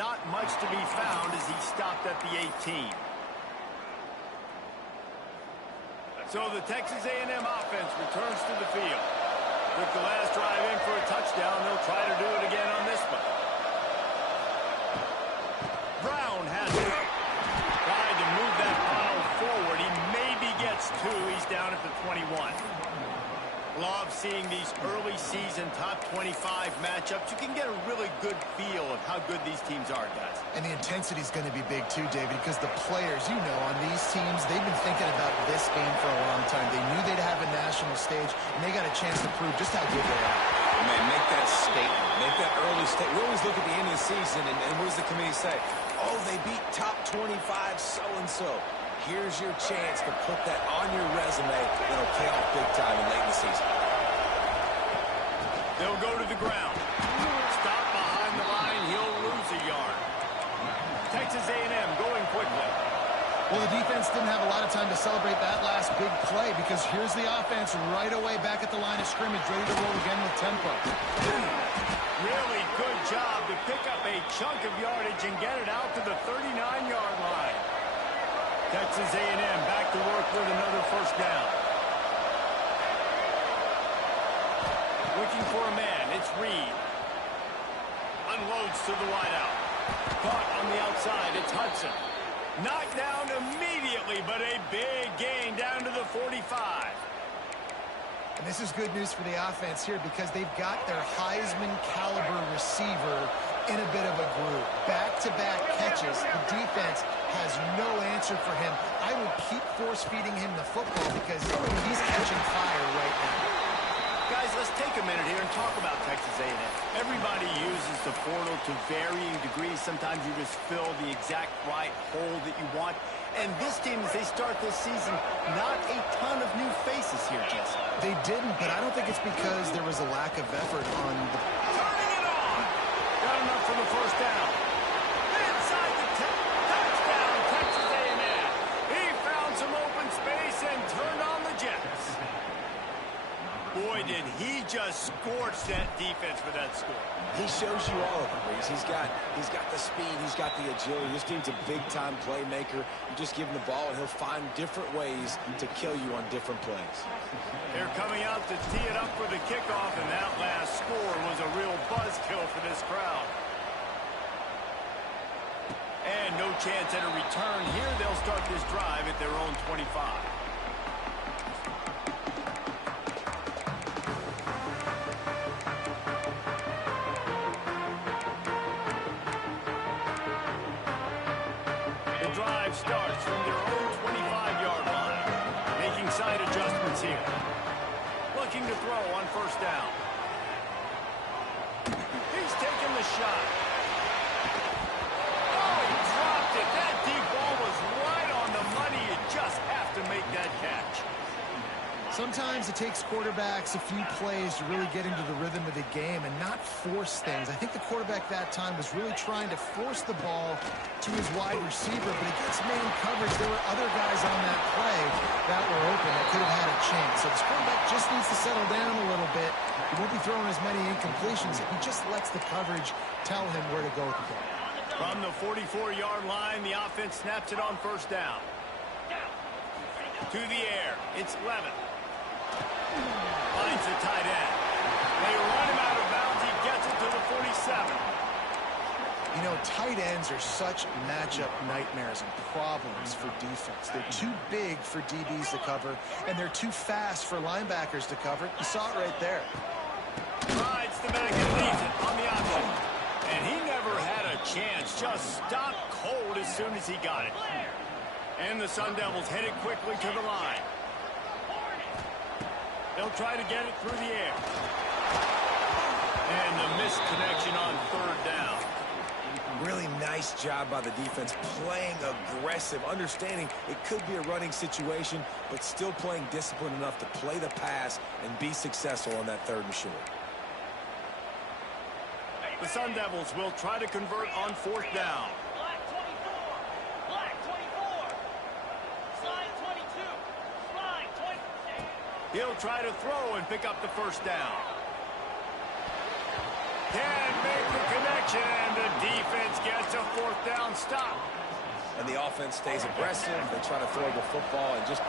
not much to be found as he stopped at the 18. So the Texas A&M offense returns to the field. Took the last drive in for a touchdown. They'll try to do it again on this one. Brown has it. Tried to move that pile forward. He maybe gets two. He's down at the 21. Love seeing these early season top 25 matchups. You can get a really good feel of how good these teams are, guys. And the intensity is going to be big too, David, because the players, you know, on these teams, they've been thinking about this game for a long time. They knew they'd have a national stage, and they got a chance to prove just how good they are. Man, make that statement. Make that early statement. We always look at the end of the season, and what does the committee say? Oh, they beat top 25 so-and-so. Here's your chance to put that on your resume. That'll pay off big time in late in the season. They'll go to the ground. Stop behind the line. He'll lose a yard. Texas A&M going quickly. Well, the defense didn't have a lot of time to celebrate that last big play because here's the offense right away back at the line of scrimmage, ready to roll again with tempo. Really good job to pick up a chunk of yardage and get it out to the 39-yard line. Texas A&M back to work with another first down. Looking for a man. It's Reed. Unloads to the wideout. Caught on the outside. It's Hudson. Knocked down immediately, but a big gain down to the 45. And this is good news for the offense here because they've got their Heisman caliber receiver in a bit of a groove. Back-to-back catches. The defense has no answer for him. I will keep force-feeding him the football because he's catching fire right now. Guys, let's take a minute here and talk about Texas A&M. Everybody uses the portal to varying degrees. Sometimes you just fill the exact right hole that you want. And this team, as they start this season, not a ton of new faces here, Jesse. They didn't, but I don't think it's because there was a lack of effort on the... Turning it on! Got enough for the first down. Inside the touchdown, Texas A&M. He found some open space and turned on the Jets. Boy, did he just scorch that defense for that score. He shows you all of it, Reese. He's got the speed, he's got the agility. This team's a big-time playmaker. You just give him the ball, and he'll find different ways to kill you on different plays. They're coming out to tee it up for the kickoff, and that last score was a real buzzkill for this crowd. And no chance at a return here. They'll start this drive at their own 25. Starts from their own 25-yard line. Making side adjustments here. Looking to throw on first down. He's taking the shot. Oh, he dropped it. That deep ball was right on the money. You just have to make that catch. Sometimes it takes quarterbacks a few plays to really get into the rhythm of the game and not force things. I think the quarterback that time was really trying to force the ball to his wide receiver, but against man coverage, there were other guys on that play that were open that could have had a chance. So this quarterback just needs to settle down a little bit. He won't be throwing as many incompletions if he just lets the coverage tell him where to go with the ball. From the 44-yard line, the offense snaps it on first down. To the air, it's Levin. Finds the tight end. They run him out of bounds. He gets it to the 47. You know, tight ends are such matchup nightmares and problems for defense. They're too big for DBs to cover, and they're too fast for linebackers to cover. You saw it right there. Rides the back and leaves it on the option. And he never had a chance. Just stopped cold as soon as he got it. And the Sun Devils headed quickly to the line. They'll try to get it through the air. And the missed connection on third down. Really nice job by the defense, playing aggressive, understanding it could be a running situation, but still playing disciplined enough to play the pass and be successful on that third and short. The Sun Devils will try to convert on fourth down. Black 24. Black 24. Slide 22. Slide 20. He'll try to throw and pick up the first down. Can't make the connection, and the defense gets a fourth down stop. And the offense stays aggressive. They try to throw the football and just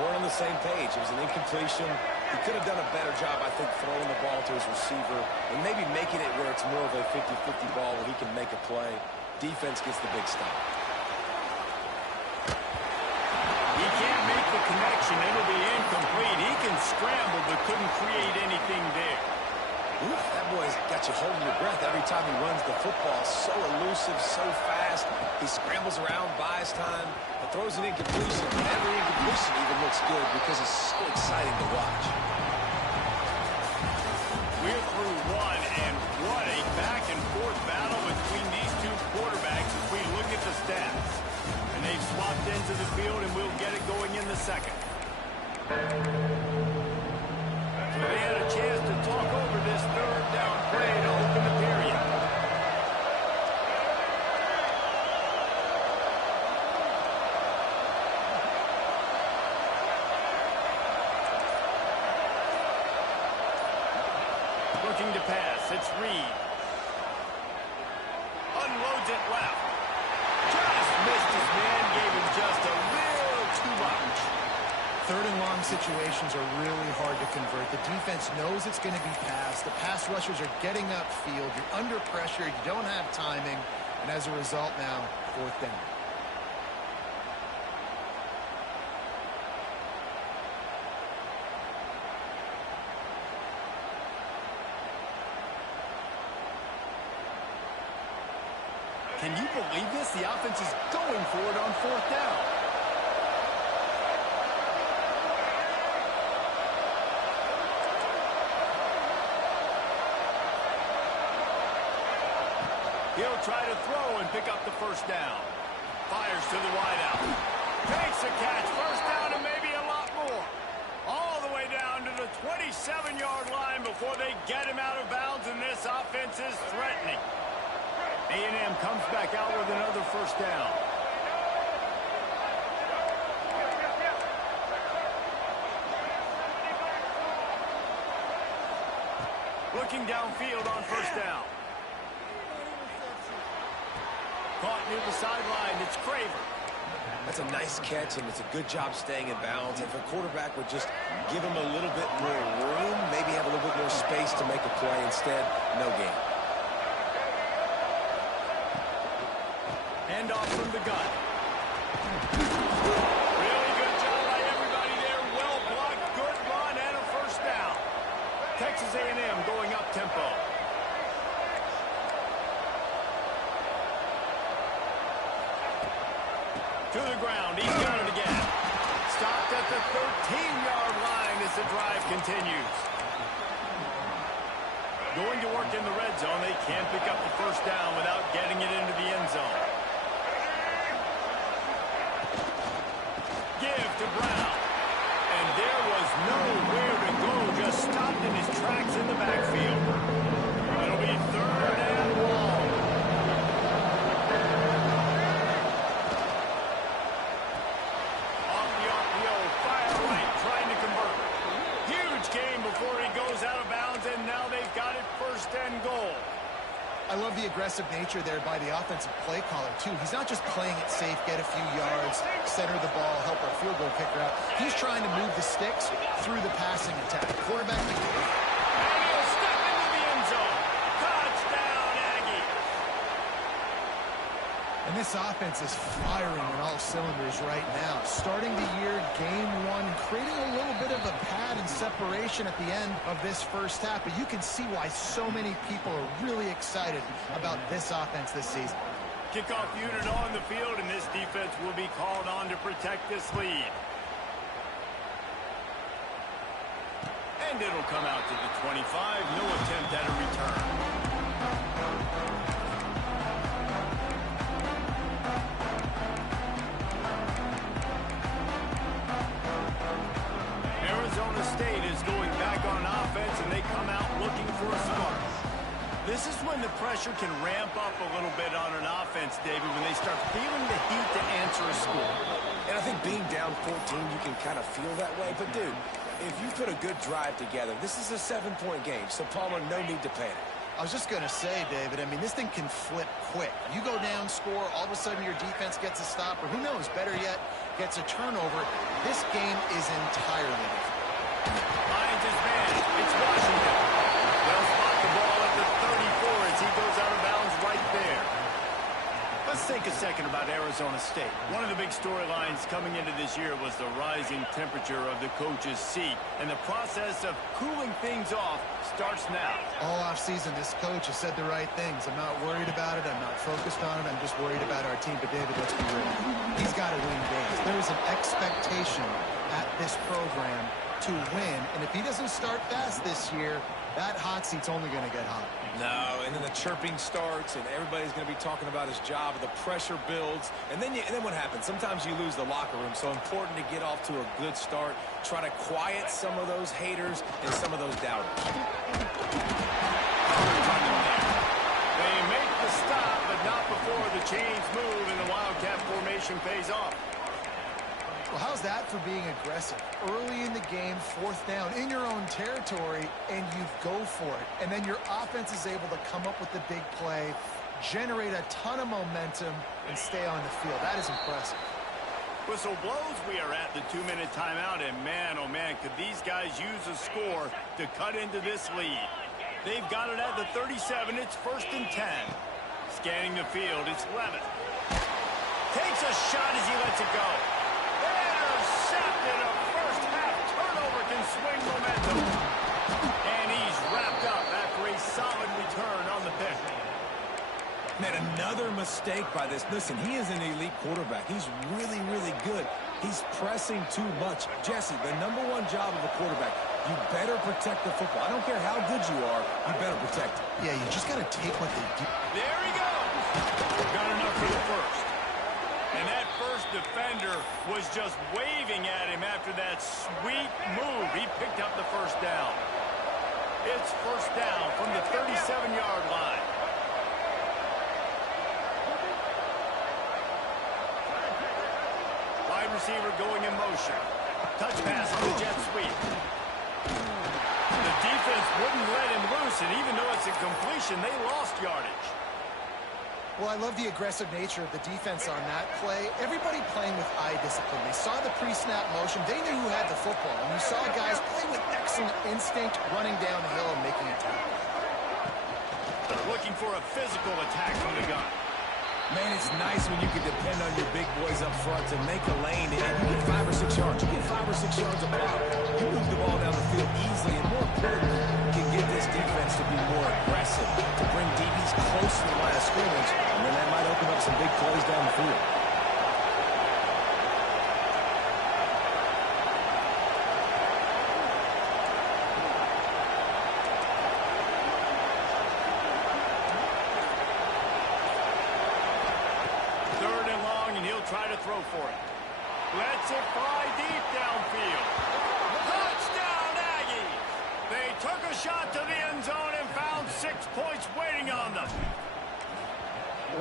weren't on the same page. It was an incompletion. He could have done a better job, I think, throwing the ball to his receiver and maybe making it where it's more of a 50-50 ball where he can make a play. Defense gets the big stop. He can't make the connection. It'll be incomplete. He can scramble but couldn't create anything there. Ooh, that boy's got you holding your breath every time he runs the football. So elusive, so fast. He scrambles around, buys time, and throws an incompletion. And every incompletion even looks good because it's so exciting to watch. We're through one, and what a back-and-forth battle between these two quarterbacks as we look at the stats. And they've swapped into the field, and we'll get it going in the second. So they had a chance to talk over this third down play to open the period. Looking to pass, it's Reed. Unloads it left. Just missed his man, gave him just a little too much. Third and long situations are really hard to convert. The defense knows it's going to be passed. The pass rushers are getting upfield. You're under pressure. You don't have timing. And as a result now, fourth down. Can you believe this? The offense is going for it on fourth down. He'll try to throw and pick up the first down. Fires to the wideout. Takes a catch. First down and maybe a lot more. All the way down to the 27-yard line before they get him out of bounds, and this offense is threatening. A&M comes back out with another first down. Looking downfield on first down. Caught near the sideline. It's Craver. That's a nice catch, and it's a good job staying in bounds. If a quarterback would just give him a little bit more room, maybe have a little bit more space to make a play. Instead, no gain. Handoff from the gun. Really good job by everybody there. Well blocked, good run, and a first down. Texas A&M going up tempo. To the ground. He's got it again. Stopped at the 13-yard line as the drive continues. Going to work in the red zone. They can't pick up the first down without getting it into the end zone. Give to Brown. And there was nowhere to go. Just stopped in his tracks in the backfield. It'll be third and long. Off the RPO, fire right, trying to convert. Huge game before he goes out of bounds, and now they've got it first and goal. I love the aggressive nature there by the offensive play caller, too. He's not just playing it safe, get a few yards, center the ball, help our field goal kicker out. He's trying to move the sticks through the passing attack. Quarterback. And he'll step into the end zone. Touchdown, Aggie. And this offense is firing on all cylinders right now. Starting the year, game one, creating a little bit of a pad and separation at the end of this first half. But you can see why so many people are really excited about this offense this season. Kickoff unit on the field, and this defense will be called on to protect this lead. And it'll come out to the 25. No attempt at a return. Arizona State is going back on offense, and they come out looking for a spark. This is when the pressure can ramp up a little bit on an offense, David, when they start feeling the heat to answer a score. And I think being down 14, you can kind of feel that way. But, dude, if you put a good drive together, this is a 7-point game, so, Palmer, no need to panic. I was just going to say, David, I mean, this thing can flip quick. You go down, score, all of a sudden your defense gets a stop, or who knows, better yet, gets a turnover. This game is entirely different. Lions is man. It's Washington. They'll spot the ball at the 34 as he goes out of bounds right there. Let's think a second about Arizona State. One of the big storylines coming into this year was the rising temperature of the coach's seat, and the process of cooling things off starts now. All offseason, this coach has said the right things. I'm not worried about it. I'm not focused on it. I'm just worried about our team. But, David, let's be real. He's got to win games. There is an expectation at this program to win, and if he doesn't start fast this year, that hot seat's only going to get hot. No, and then the chirping starts, and everybody's going to be talking about his job, and the pressure builds, and then what happens? Sometimes you lose the locker room, so important to get off to a good start, try to quiet some of those haters and some of those doubters. They make the stop, but not before the chains move and the Wildcat formation pays off. Well, how's that for being aggressive? Early in the game, 4th down, in your own territory, and you go for it. And then your offense is able to come up with the big play, generate a ton of momentum, and stay on the field. That is impressive. Whistle blows, we are at the 2-minute timeout, and man, oh man, could these guys use a score to cut into this lead. They've got it at the 37, it's 1st and 10. Scanning the field, it's Levis. Takes a shot as he lets it go. Intercepted, a first-half turnover can swing momentum. And he's wrapped up after a solid return on the pick. Man, another mistake by this. Listen, he is an elite quarterback. He's really, really good. He's pressing too much. Jesse, the #1 job of a quarterback, you better protect the football. I don't care how good you are, you better protect it. Yeah, you just got to take what they do. There he goes. Got enough for the first. And that first defender was just waving at him after that sweet move. He picked up the first down. It's 1st down from the 37-yard line. Wide receiver going in motion. Touch pass on the jet sweep. The defense wouldn't let him loose, and even though it's a completion, they lost yardage. Well, I love the aggressive nature of the defense on that play. Everybody playing with eye discipline. They saw the pre-snap motion. They knew who had the football. And you saw guys play with excellent instinct, running down the hill and making a tackle. They're looking for a physical attack from the gun. Man, it's nice when you can depend on your big boys up front to make a lane, and you get 5 or 6 yards. You get 5 or 6 yards a block. You move the ball down the field easily, and more importantly, can get this defense to be more aggressive, to bring DBs close to the line of scrimmage, and then that might open up some big plays down the field. Try to throw for it. Lets it fly deep downfield. Touchdown, Aggies! They took a shot to the end zone and found 6 points waiting on them.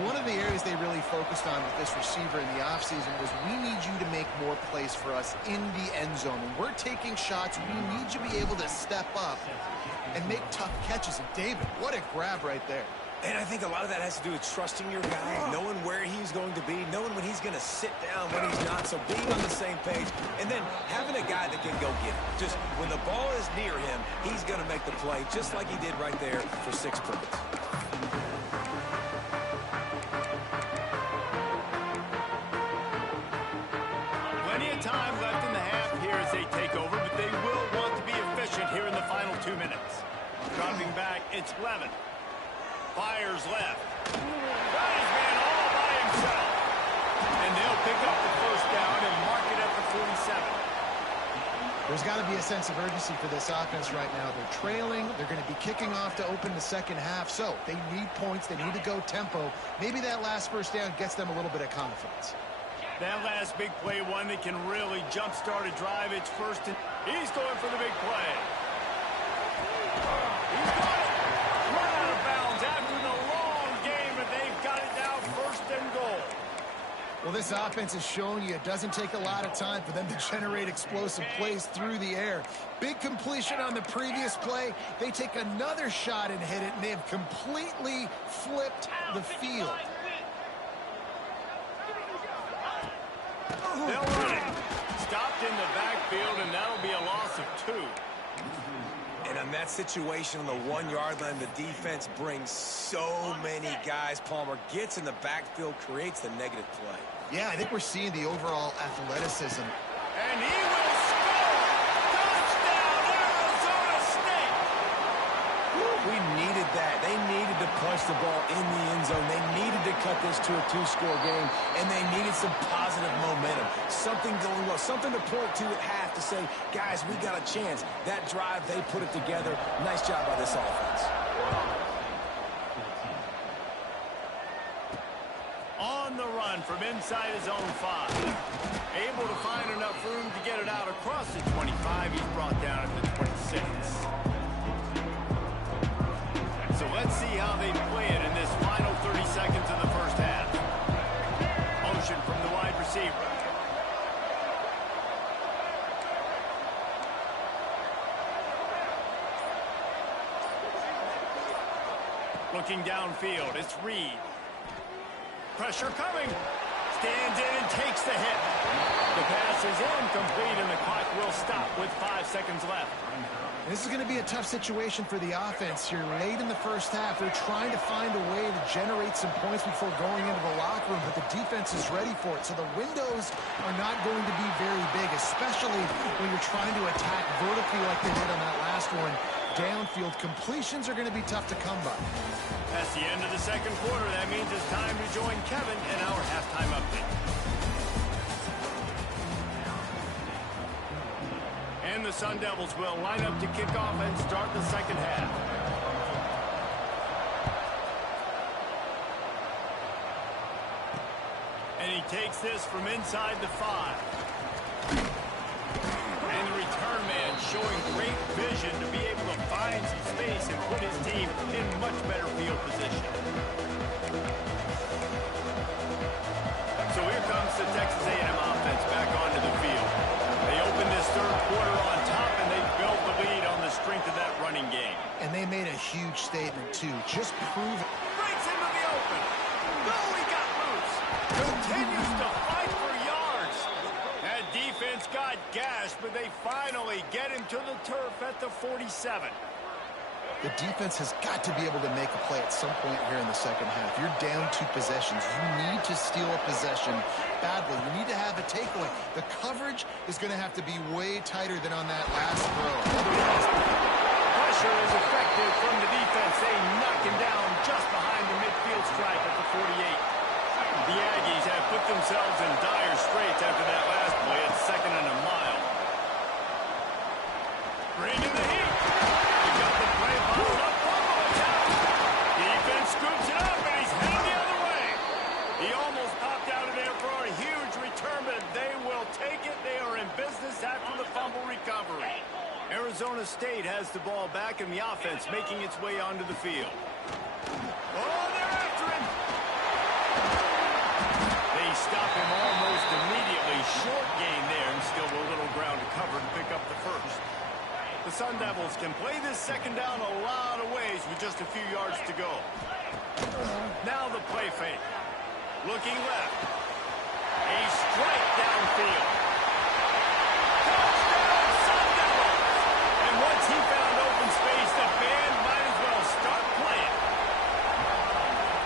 One of the areas they really focused on with this receiver in the offseason was we need you to make more plays for us in the end zone. When we're taking shots, we need you to be able to step up and make tough catches. And David, what a grab right there. And I think a lot of that has to do with trusting your guy, knowing where he's going to be, knowing when he's going to sit down, when he's not, so being on the same page, and then having a guy that can go get it. Just when the ball is near him, he's going to make the play, just like he did right there for 6 points. Plenty of time left in the half here as they take over, but they will want to be efficient here in the final 2 minutes. Dropping back, it's Levin. Fires left. Got his man all by himself. And they'll pick up the first down and mark it at the 47. There's got to be a sense of urgency for this offense right now. They're trailing. They're going to be kicking off to open the second half. So they need points. They need to go tempo. Maybe that last first down gets them a little bit of confidence. That last big play, one that can really jumpstart a drive. It's 1st and... He's going for the big play. He's got it. Run out of bounds after the long game, but they've got it now 1st and goal. Well, this offense has shown you it doesn't take a lot of time for them to generate explosive plays through the air. Big completion on the previous play. They take another shot and hit it, and they have completely flipped the field. They'll run it. Stopped in the backfield, and that'll be a loss of 2. And on that situation on the 1-yard line, the defense brings so many guys. Palmer gets in the backfield, creates the negative play. Yeah, I think we're seeing the overall athleticism. And he will score! Touchdown, Arizona State! We needed that. They needed to punch the ball in the end zone. They needed to cut this to a 2-score game, and they needed some positive momentum. Something going well, something to point to at half to say, guys, we got a chance. That drive, they put it together. Nice job by this offense. On the run from inside his own 5. Able to find enough room to get it out across the 25. He's brought down at the 26. So let's see how they play it in this final 30 seconds of the first half. Motion from the wide receiver. Looking downfield, it's Reed. Pressure coming. Stands in and takes the hit. The pass is incomplete, and the clock will stop with 5 seconds left. This is going to be a tough situation for the offense here. Late in the first half, they're trying to find a way to generate some points before going into the locker room, but the defense is ready for it. So the windows are not going to be very big, especially when you're trying to attack vertically like they did on that last one. Downfield completions are going to be tough to come by. That's the end of the second quarter. That means it's time to join Kevin in our halftime update. And the Sun Devils will line up to kick off and start the second half. And he takes this from inside the 5. And the return man showing great vision to be able to find some space and put his team in much better field position. So here comes the Texas A&M offense back onto the field. They open this third quarter on top, and they built the lead on the strength of that running game. And they made a huge statement, too. Just prove it. Breaks into the open. No, he got loose. Continues to fight for yards. That defense got gashed, but they finally get him to the turf at the 47. The defense has got to be able to make a play at some point here in the second half. You're down 2 possessions. You need to steal a possession badly. You need to have a takeaway. The coverage is going to have to be way tighter than on that last throw. Pressure is effective from the defense. They knock him down just behind the midfield stripe at the 48. The Aggies have put themselves in dire straits after that last play at 2nd and a mile. Bring in the heat. He got the play bottled up. It's out. Defense scoops it up, and he's heading the other way. He almost popped out of there for a huge return, but they will take it. They are in business after the fumble recovery. Arizona State has the ball back, and the offense making its way onto the field. Oh, they're after him. They stop him almost immediately. Short gain there, and still a little ground to cover to pick up the first. The Sun Devils can play this second down a lot of ways with just a few yards to go. Now the play fake. Looking left. A strike downfield. Touchdown, Sun Devils! And once he found open space, the band might as well start playing.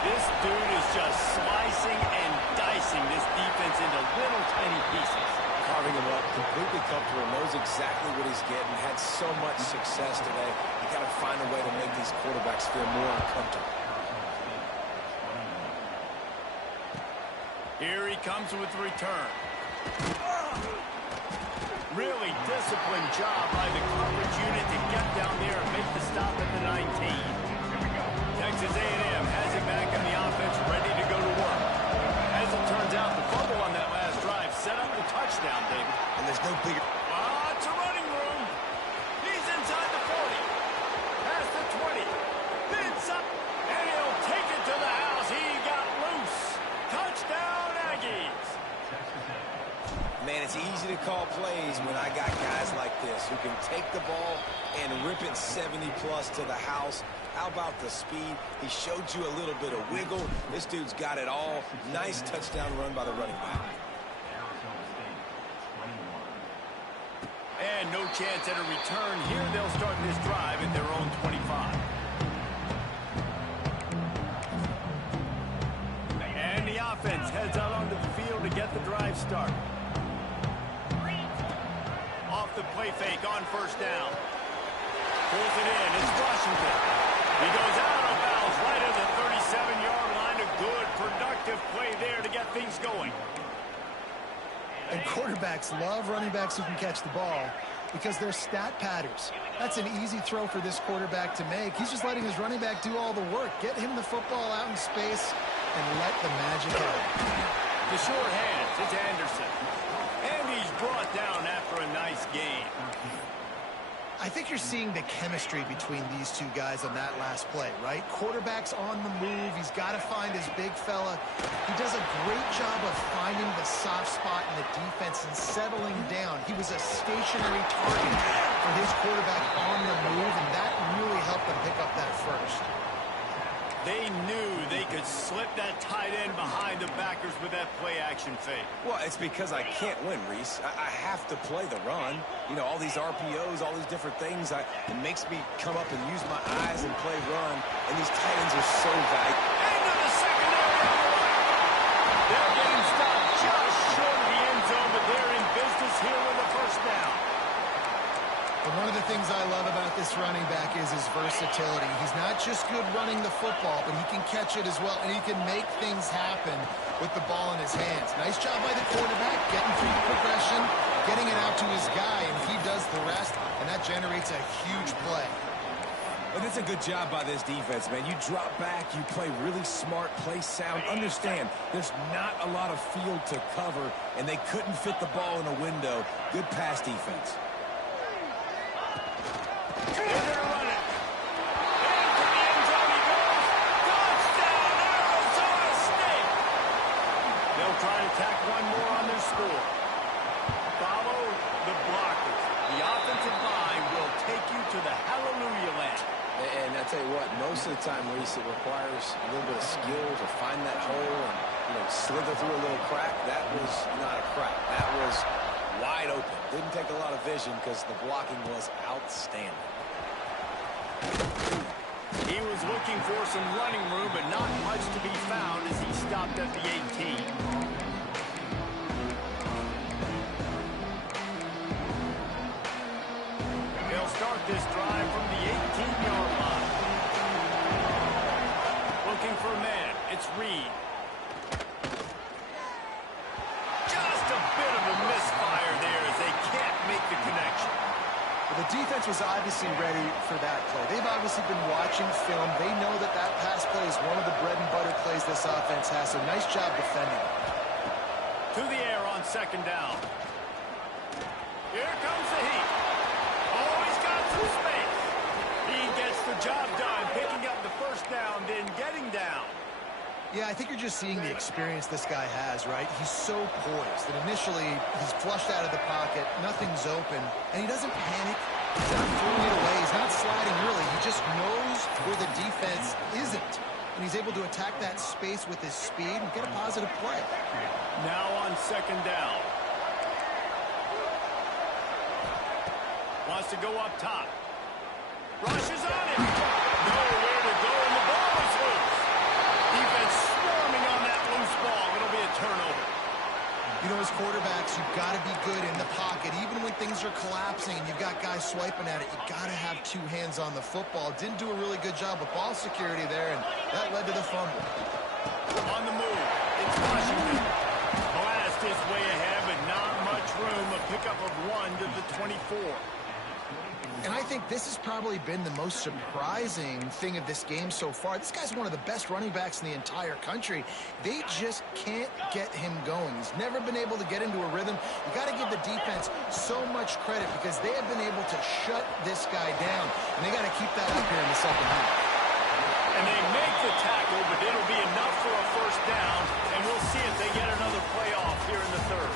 This dude is just slicing and dicing this defense into little tiny pieces. Carving him up, completely comfortable, knows exactly what he's getting, had so much success today. You got to find a way to make these quarterbacks feel more uncomfortable. Here he comes with the return. Really disciplined job by the coverage unit to get down there and make the stop at the 19. Texas A&M has it back in the offense, ready to go to work. As it turns out, the fumble on that last drive set up the touchdown, David. And there's no bigger... Lots of running room. He's inside the 40. Past the 20. Bins up, and he'll take it to the house. He got loose. Touchdown, Aggies. who can take the ball and rip it 70-plus to the house. How about the speed? He showed you a little bit of wiggle. This dude's got it all. Nice touchdown run by the running back. And no chance at a return here. They'll start this drive at their own 25. And the offense heads out onto the field to get the drive started. Off the play fake on first down. Pulls it in. It's Washington. He goes out of bounds right at the 37-yard line. A good, productive play there to get things going. And quarterbacks love running backs who can catch the ball because they're stat patterns. That's an easy throw for this quarterback to make. He's just letting his running back do all the work. Get him the football out in space and let the magic happen. The short hands, it's Anderson. And he's brought down after a nice game. I think you're seeing the chemistry between these two guys on that last play, right? Quarterback's on the move. He's got to find his big fella. He does a great job of finding the soft spot in the defense and settling down. He was a stationary target for his quarterback on the move, and that really helped them pick up that first. They knew they could slip that tight end behind the backers with that play-action fake. Well, it's because I can't win, Reese. I have to play the run. You know, all these RPOs, all these different things. It makes me come up and use my eyes and play run. And these tight ends are so valuable. Into the secondary on the right. They're getting stopped just short of the end zone, but they're in business here with a first down. And one of the things I love about this running back is his versatility. He's not just good running the football, but he can catch it as well, and he can make things happen with the ball in his hands. Nice job by the quarterback, getting through the progression, getting it out to his guy, and he does the rest, and that generates a huge play. But it's a good job by this defense, man. You drop back, you play really smart, play sound. Understand, there's not a lot of field to cover, and they couldn't fit the ball in a window. Good pass defense. They're going to run it. Into the end zone he goes. Touchdown, Arizona State. They'll try to tack one more on their score. Follow the blockers. The offensive line will take you to the hallelujah land. And I tell you what, most of the time, Reese, it requires a little bit of skill to find that hole and, you know, slither through a little crack. That was not a crack. That was wide open. Didn't take a lot of vision because the blocking was outstanding. He was looking for some running room, but not much to be found as he stopped at the 18. They'll start this drive from the 18-yard line. Looking for a man. It's Reed. Just a bit of a misfire there as they can't make the connection. Well, the defense was obviously ready for that play. They've obviously been watching film. They know that that pass play is one of the bread and butter plays this offense has, so nice job defending. To the air on second down. Here comes the heat. Oh, he's got some space. He gets the job done, picking up the first down, then getting down. Yeah, I think you're just seeing the experience this guy has, right? He's so poised that initially he's flushed out of the pocket, nothing's open, and he doesn't panic. He's not throwing it away. He's not sliding, really. He just knows where the defense isn't, and he's able to attack that space with his speed and get a positive play. Now on second down. Wants to go up top. Rushes on him. Nowhere to go, and the ball is loose. Defense swarming on that loose ball. It'll be a turnover. You know, as quarterbacks, you've got to be good in the pocket. Even when things are collapsing and you've got guys swiping at it, you've got to have two hands on the football. Didn't do a really good job of ball security there, and that led to the fumble. On the move, it's Washington. Blast his way ahead, but not much room. A pickup of 1 to the 24. And I think this has probably been the most surprising thing of this game so far. This guy's one of the best running backs in the entire country. They just can't get him going. He's never been able to get into a rhythm. You got to give the defense so much credit because they have been able to shut this guy down. And they got to keep that up here in the second half. And they make the tackle, but it'll be enough for a first down. And we'll see if they get another play off here in the third.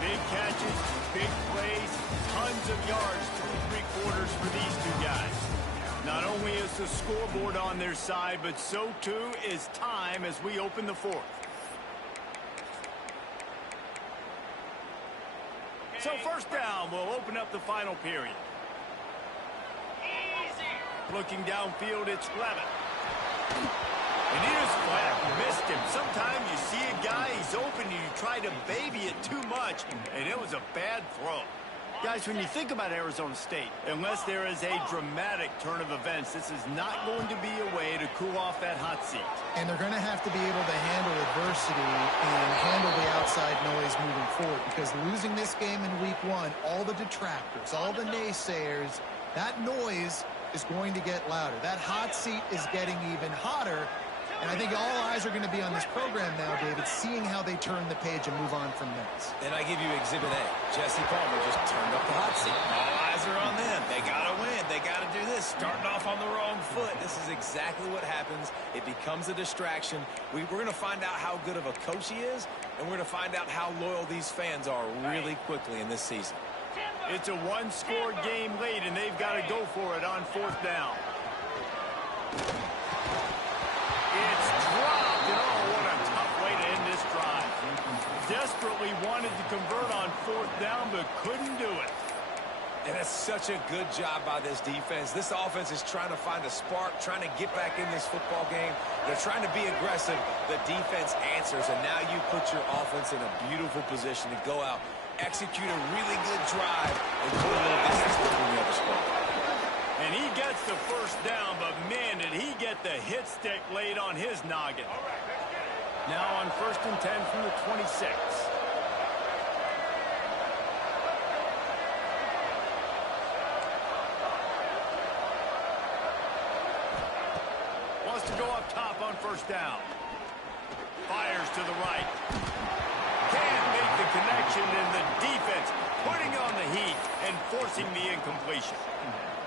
Big catches, big plays, tons of yards through three quarters for these two guys. Not only is the scoreboard on their side, but so too is time as we open the fourth. So first down will open up the final period. Easy. Looking downfield, it's Levitt. And he was flat, missed him. Sometimes you see a guy, he's open, and you try to baby it too much, and it was a bad throw. Guys, when you think about Arizona State, unless there is a dramatic turn of events, this is not going to be a way to cool off that hot seat. And they're going to have to be able to handle adversity and handle the outside noise moving forward, because losing this game in week one, all the detractors, all the naysayers, that noise is going to get louder. That hot seat is getting even hotter. And I think all eyes are going to be on this program now, David, seeing how they turn the page and move on from this. And I give you Exhibit A. Jesse Palmer just turned up the hot seat. All eyes are on them. They got to win. They got to do this. Starting off on the wrong foot. This is exactly what happens. It becomes a distraction. We're going to find out how good of a coach he is, and we're going to find out how loyal these fans are really quickly in this season. It's a one-score game late, and they've got to go for it on fourth down. It's dropped, and oh, what a tough way to end this drive. Desperately wanted to convert on fourth down, but couldn't do it. And it's such a good job by this defense. This offense is trying to find a spark, trying to get back in this football game. They're trying to be aggressive. The defense answers, and now you put your offense in a beautiful position to go out, execute a really good drive, and put a little distance between the other spot. And he gets the first down, but man, did he get the hit stick laid on his noggin. Now on 1st and 10 from the 26. Wants to go up top on first down. Fires to the right. Can't make the connection, and the defense putting on the heat and forcing the incompletion.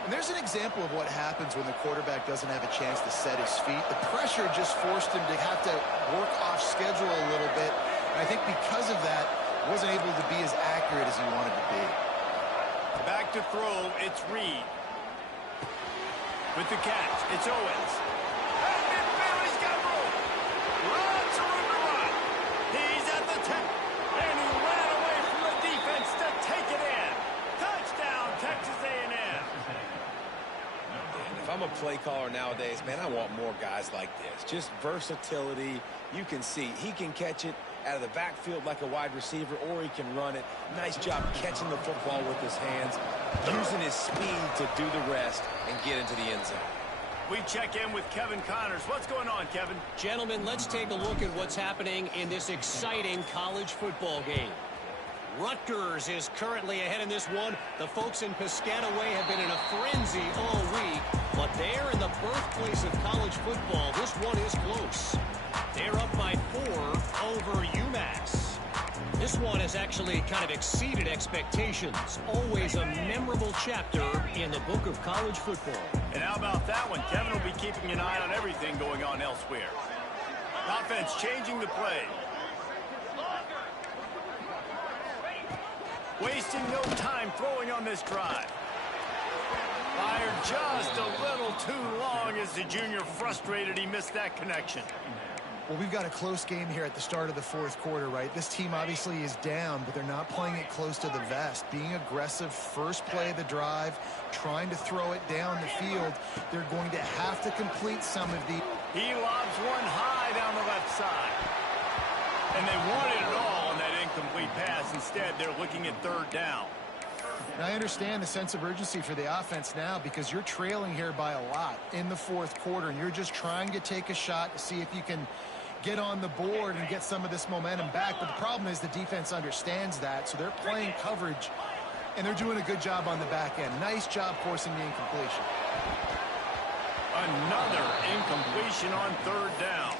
And there's an example of what happens when the quarterback doesn't have a chance to set his feet. The pressure just forced him to have to work off schedule a little bit. And I think because of that, wasn't able to be as accurate as he wanted to be. Back to throw, it's Reed. With the catch, it's Owens. And he's got room. Lots of room to run. He's at the 10. And he ran away from the defense to take it in. Touchdown, Texas A&M. If I'm a play caller nowadays, man, I want more guys like this. Just versatility. You can see he can catch it out of the backfield like a wide receiver, or he can run it. Nice job catching the football with his hands, using his speed to do the rest and get into the end zone. We check in with Kevin Connors. What's going on, Kevin? Gentlemen, let's take a look at what's happening in this exciting college football game. Rutgers is currently ahead in this one. The folks in Piscataway have been in a frenzy all week, but they're in the birthplace of college football. This one is close. They're up by 4 over UMass. This one has actually kind of exceeded expectations. Always a memorable chapter in the book of college football. And how about that one? Kevin will be keeping an eye on everything going on elsewhere. Offense changing the play. Wasting no time throwing on this drive. Fired just a little too long as the junior frustrated he missed that connection. Well, we've got a close game here at the start of the fourth quarter, right? This team obviously is down, but they're not playing it close to the vest. Being aggressive, first play of the drive, trying to throw it down the field. They're going to have to complete some of the... He lobs one high down the left side. And they wanted it all on that incomplete pass. Instead, they're looking at third down. And I understand the sense of urgency for the offense now, because you're trailing here by a lot in the fourth quarter, and you're just trying to take a shot to see if you can get on the board and get some of this momentum back. But the problem is the defense understands that, so they're playing coverage, and they're doing a good job on the back end. Nice job forcing the incompletion. Another incompletion on third down.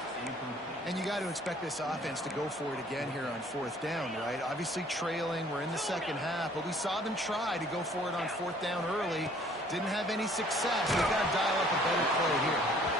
And you got to expect this offense to go for it again here on fourth down, right? Obviously trailing, we're in the second half, but we saw them try to go for it on fourth down early. Didn't have any success. They've got to dial up a better play here.